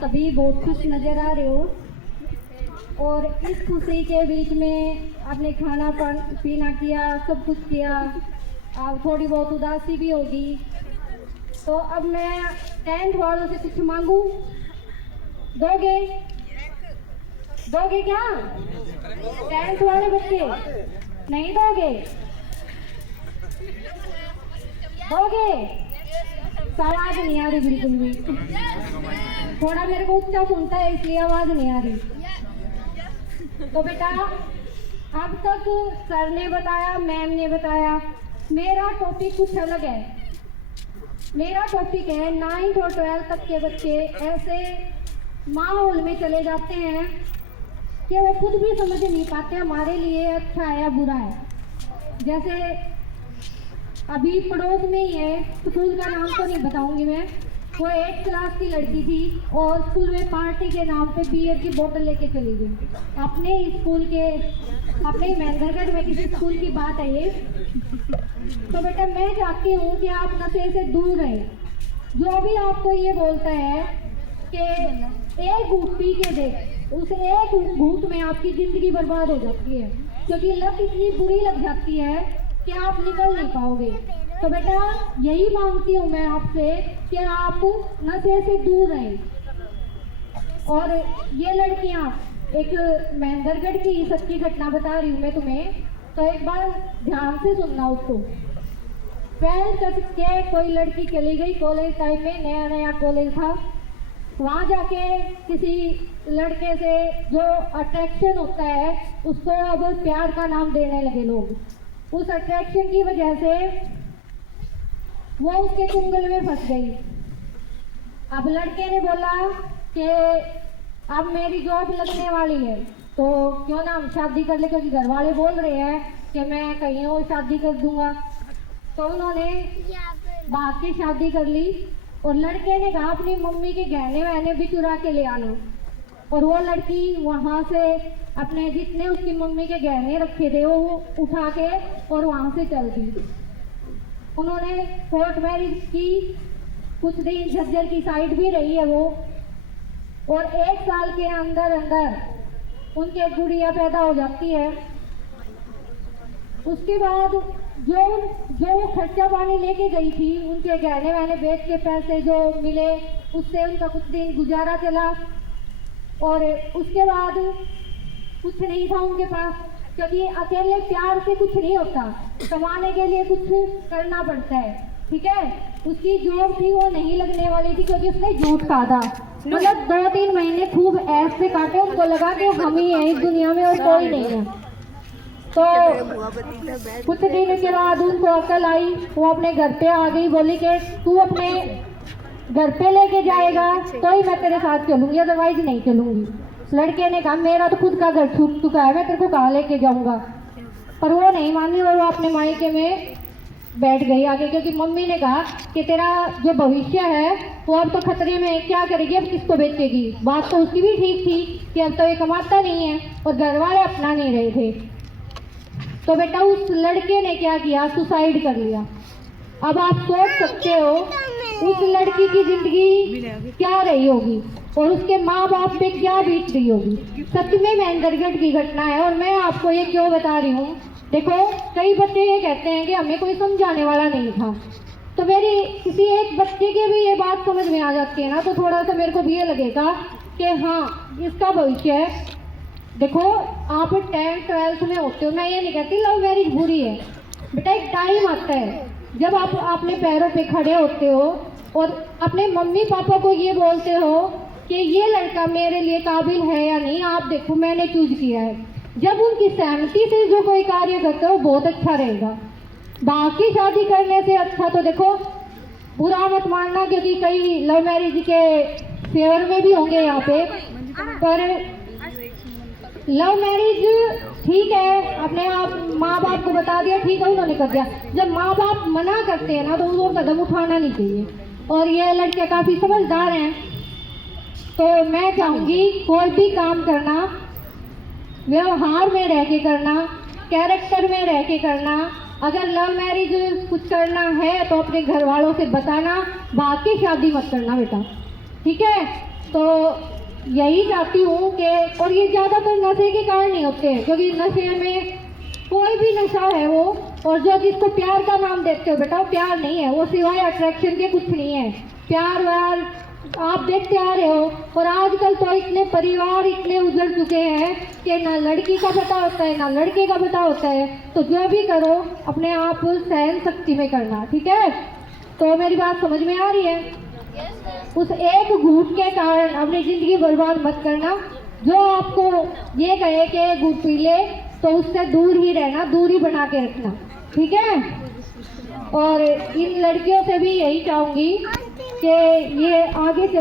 सभी बहुत खुश नज़र आ रहे हो और इस खुशी के बीच में आपने खाना पीना किया, सब कुछ किया। अब थोड़ी बहुत उदासी भी होगी, तो अब मैं 10th वालों से कुछ मांगू, दोगे? दोगे क्या? 10th वाले बच्चे नहीं दोगे? दोगे? आवाज नहीं आ रही बिल्कुल भी, थोड़ा मेरे को ऊंचा सुनता है इसलिए आवाज नहीं आ रही। तो बेटा अब तक सर ने बताया, मैम ने बताया, मेरा टॉपिक कुछ अलग है। मेरा टॉपिक है 9th और 12th तक के बच्चे ऐसे माहौल में चले जाते हैं कि वो खुद भी समझ नहीं पाते हमारे लिए अच्छा है या बुरा है। जैसे अभी पड़ोस में ही है, स्कूल का नाम तो नहीं बताऊंगी मैं, वो 8th क्लास की लड़की थी और स्कूल में पार्टी के नाम पे बियर की बोतल लेके चली गई। अपने स्कूल के, अपने महेंद्रगढ़ में किसी स्कूल की बात है ये। तो बेटा मैं चाहती हूँ कि आप नशे से दूर रहें। जो भी आपको ये बोलता है कि एक घूंट पी के देख, उस एक घूंट में आपकी ज़िंदगी बर्बाद हो जाती है, क्योंकि लत इतनी बुरी लग जाती है कि आप निकल नहीं पाओगे। तो बेटा यही मांगती हूँ मैं आपसे कि आप नशे से दूर रहें। और ये लड़कियाँ, एक महेंद्रगढ़ की सच्ची घटना बता रही हूँ मैं तुम्हें, तो एक बार ध्यान से सुनना उसको। 12th तक के कोई लड़की चली गई, कॉलेज टाइम में नया नया कॉलेज था, वहाँ जाके किसी लड़के से जो अट्रैक्शन होता है उसको अब प्यार का नाम देने लगे लोग। उस अट्रैक्शन की वजह से वो उसके चुंगल में फंस गई। अब लड़के ने बोला कि अब मेरी जॉब लगने वाली है तो क्यों ना हम शादी कर ले, क्योंकि घर वाले बोल रहे हैं कि मैं कहीं और शादी कर दूंगा। तो उन्होंने भाग के शादी कर ली और लड़के ने कहा अपनी मम्मी के गहने वहने भी चुरा के ले आना। और वो लड़की वहाँ से अपने जितने उसकी मम्मी के गहने रखे थे वो उठा के और वहाँ से चल दी। उन्होंने कोर्ट मैरिज की, कुछ दिन झज्जर की साइड भी रही है वो, और 1 साल के अंदर अंदर उनके गुड़िया पैदा हो जाती है। उसके बाद जो खर्चा पानी लेके गई थी, उनके गहने वहने बेच के पैसे जो मिले उससे उनका कुछ दिन गुजारा चला। और उसके बाद कुछ नहीं था उनके पास, क्योंकि अकेले प्यार से कुछ नहीं होता, कमाने के लिए कुछ करना पड़ता है, ठीक है। उसकी जॉब थी वो नहीं लगने वाली थी क्योंकि उसने झूठ कहा था। मतलब 2-3 महीने खूब ऐसे काटे, उनको लगा कि हम ही हैं इस दुनिया में और कोई नहीं है। तो कुछ दिन के बाद उनको अकल आई, वो अपने घर पे आ गई, बोली कि तू अपने घर पे लेके जाएगा तो ही मैं तेरे साथ चलूंगी, अदरवाइज नहीं चलूंगी। लड़के ने कहा मेरा तो खुद का घर छूट चुका है, मैं तेरे को कहाँ लेके जाऊंगा। पर वो नहीं मानी और वो अपने मायके में बैठ गई आगे, क्योंकि मम्मी ने कहा कि तेरा जो भविष्य है वो अब तो खतरे में, क्या करेगी, अब किसको बेचेगी। बात तो उसकी भी ठीक थी कि अब तो ये कमाता नहीं है और घर वाले अपना नहीं रहे थे। तो बेटा उस लड़के ने क्या किया, सुसाइड कर लिया। अब आप सोच सकते हो उस लड़की की जिंदगी क्या रही होगी और उसके माँ बाप पे क्या बीत रही होगी। सच में महेंद्रगढ़ की घटना है और मैं आपको ये क्यों बता रही हूँ। देखो कई बच्चे ये कहते हैं कि हमें कोई समझाने वाला नहीं था, तो मेरी किसी एक बच्चे की भी ये बात समझ में आ जाती है ना, तो थोड़ा सा मेरे को भी ये लगेगा कि हाँ इसका भविष्य है। देखो आप 10th 12th में होते हो, मैं ये नहीं कहती लव मैरिज बुरी है, बेटा एक टाइम आता है जब आप अपने पैरों पे खड़े होते हो और अपने मम्मी पापा को ये बोलते हो कि ये लड़का मेरे लिए काबिल है या नहीं, आप देखो मैंने चूज किया है। जब उनकी सहमति से जो कोई कार्य करते हो बहुत अच्छा रहेगा। बाकी शादी करने से अच्छा तो देखो, बुरा मत मानना क्योंकि कई लव मैरिज के फेवर में भी होंगे यहाँ पे, पर लव मैरिज ठीक है, अपने आप माँ बाप को बता दिया, ठीक है उन्होंने कर दिया। जब माँ बाप मना करते हैं ना तो वो कदम उठाना नहीं चाहिए। और ये लड़के काफ़ी समझदार हैं, तो मैं चाहूँगी कोई भी काम करना व्यवहार में रह के करना, कैरेक्टर में रह के करना। अगर लव मैरिज कुछ करना है तो अपने घर वालों से बताना, बाकी शादी मत करना बेटा, ठीक है। तो यही चाहती हूँ कि, और ये ज़्यादातर नशे के कारण नहीं होते, क्योंकि नशे में कोई भी नशा है वो, और जो जिसको प्यार का नाम देते हो बेटा, वो प्यार नहीं है, वो सिवाय अट्रैक्शन के कुछ नहीं है। प्यार व्यार आप देखते आ रहे हो, और आजकल तो इतने परिवार इतने उजड़ चुके हैं कि ना लड़की का पता होता है ना लड़के का पता होता है। तो जो भी करो अपने आप सहन शक्ति में करना, ठीक है? तो मेरी बात समझ में आ रही है? उस एक घूंट के कारण अपनी ज़िंदगी बर्बाद मत करना। जो आपको ये कहे कि घूंट पी ले, तो उससे दूर ही रहना, दूरी बना के रखना, ठीक है? और इन लड़कियों से भी यही चाहूँगी कि ये आगे चल